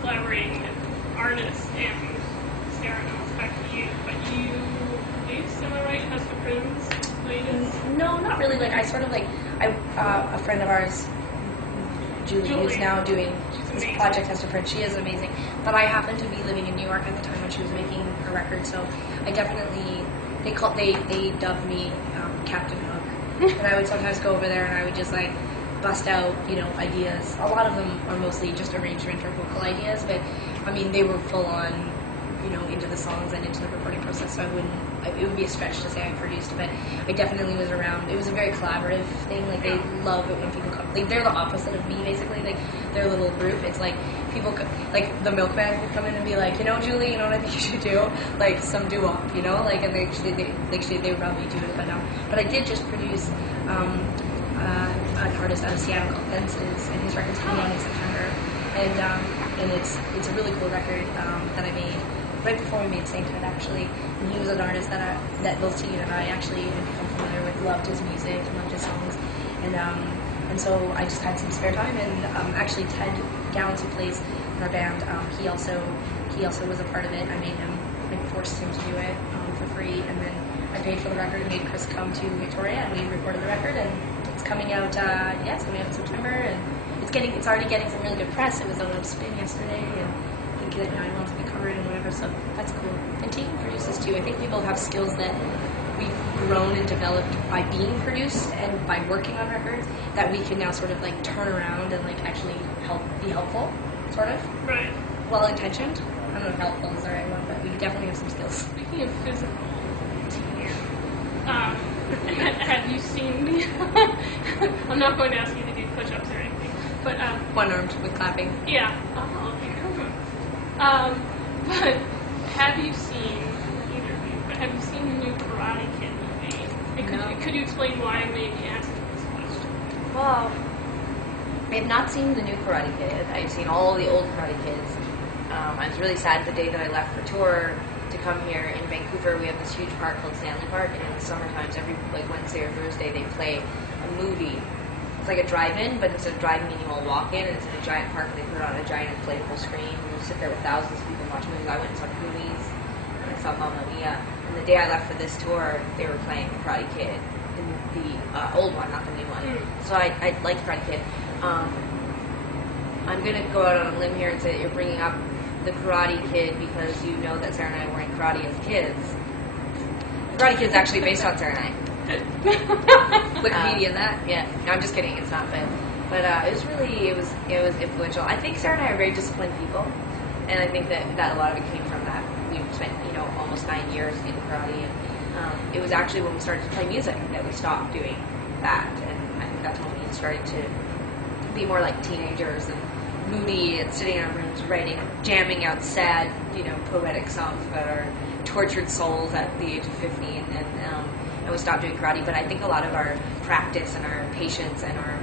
collaborating with artists, and Sara, it's back to you, but am I right, has the Prince latest? No, not really. Like, I sort of like, a friend of ours, Julie, who's now doing this project Hester Prince. She is amazing. But I happened to be living in New York at the time when she was making her record, so I definitely, they dubbed me Captain Hook. And I would sometimes go over there and I would just like bust out, ideas. A lot of them are mostly just arrangement or vocal ideas, but I mean, they were full on, into the songs and into the recording process, so it would be a stretch to say I produced, but I definitely was around. It was a very collaborative thing. Like, they love it when people come. Like, they're the opposite of me, basically. Like, their little group, it's like people, like the milkman would come in and be like, Julie, you know what I think you should do? Like, some doo-wop, like, and they would probably do it, but I did just produce an artist out of Seattle called Fences, and his record's coming out in September, and it's a really cool record that I made right before we made Sainthood, actually. And he was an artist that both Tegan and I actually had become familiar with, loved his music, loved his songs, and so I just had some spare time, and actually Ted Gallons, who plays in our band, he also was a part of it. I forced him to do it for free, and then I paid for the record and made Chris come to Victoria, and we recorded the record, and it's coming out, it's coming out in September, and it's already getting some really good press. It was on Spin yesterday, and I think that it wants to be covered and whatever, so that's cool. And Tegan produces too. I think people have skills that we've grown and developed by being produced and by working on records that we can now sort of like turn around and like actually be helpful, sort of. Right. Well-intentioned. I don't know if helpful is the right one, but we definitely have some skills. Speaking of physical, have you seen I'm not going to ask you to do push-ups or anything, but one-armed with clapping. Yeah. Oh, okay. But have you seen the new Karate Kid movie? And could you explain why I may be asking this question? Well, I have not seen the new Karate Kid. I've seen all the old Karate Kids. I was really sad the day that I left for tour to come here. In Vancouver, we have this huge park called Stanley Park, and in the summer times, every Wednesday or Thursday, they play a movie. It's like a drive-in, but instead of driving in, you all walk in, and it's in a giant park, and they put it on a giant inflatable screen, and you sit there with thousands of people and watch movies. I went and saw Goonies, and I saw Mamma Mia, and the day I left for this tour, they were playing Karate Kid, the old one, not the new one. So I like Karate Kid. I'm going to go out on a limb here and say that you're bringing up the Karate Kid because you know that Sara and I were in karate as kids. Karate Kid is actually based on Sara and I. Wikipedia that. Yeah. No, I'm just kidding. It's not, but it was influential. I think Sara and I are very disciplined people, and I think that a lot of it came from that. We spent almost 9 years in karate, and it was actually when we started to play music that we stopped doing that, and I think that's when we started to be more like teenagers and moody and sitting in our rooms writing, jamming out sad, poetic songs about our tortured souls at the age of 15, and we stopped doing karate. But I think a lot of our practice and our patience and our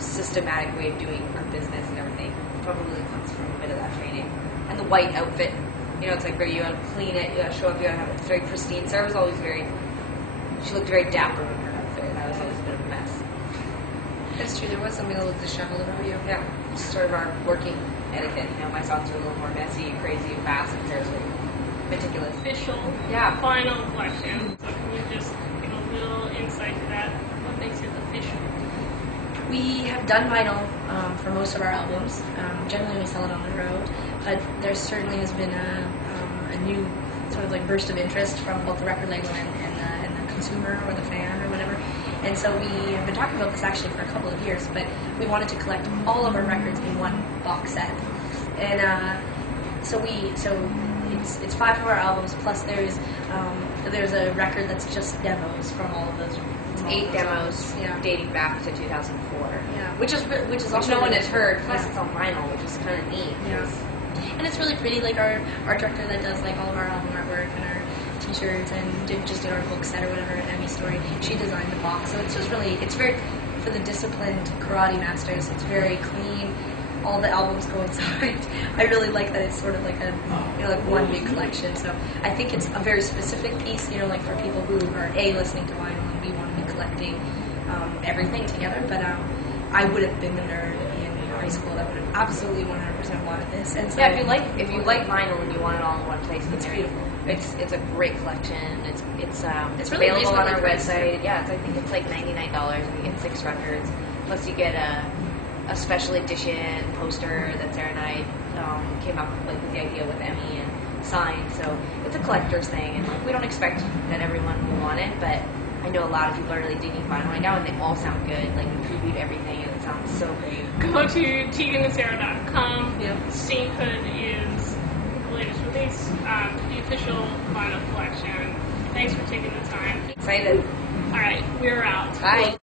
systematic way of doing our business and everything probably comes from a bit of that training. And the white outfit, it's like where you gotta clean it, you gotta show up, you gotta have it very pristine. Sarah was always she looked very dapper in her outfit, and I was always a bit of a mess. That's true, there was something a little disheveled about you. Yeah, sort of our working etiquette. My songs are a little more messy and crazy and fast, and Sarah's very meticulous. Official, final question. So can you just give a little insight to that? What makes it official? We have done vinyl for most of our albums. Generally, we sell it on the road, but there certainly has been a new sort of like burst of interest from both the record label and the consumer or the fan or whatever. And so we have been talking about this actually for a couple of years, but we wanted to collect all of our records in one box set. And so it's 5 of our albums, plus there's a record that's just demos from all of those. 8 demos, dating back to 2004. Yeah, which is also no one has heard, plus it's on vinyl, which is kind of neat. Yeah. And it's really pretty, like our director that does like all of our album artwork and our t-shirts and did our book set or whatever at Emmy Story. She designed the box, so it's very, for the disciplined karate masters, it's very clean. All the albums go inside. I really like that it's sort of like a, like one big collection. So I think it's a very specific piece, like for people who are listening to vinyl and B, want to be collecting everything together. But I would have been the nerd, and I high school that would have absolutely 100% wanted this. And so Yeah, if you like vinyl and you want it all in one place, it's beautiful. It's a great collection. It's really available on our reasonably priced. website. Yeah, I think it's like $99 and you get 6 records. Plus you get a special edition poster that Sarah and I came up with the idea with Emmy and signed. So it's a collector's thing, and we don't expect that everyone will want it, but I know a lot of people are really digging vinyl right now, and they all sound good. Like we previewed everything, and it sounds so great. Go to teganandsara.com. Yep. Sainthood is the latest release, the official vinyl collection. Thanks for taking the time. Excited. All right, we're out. Bye.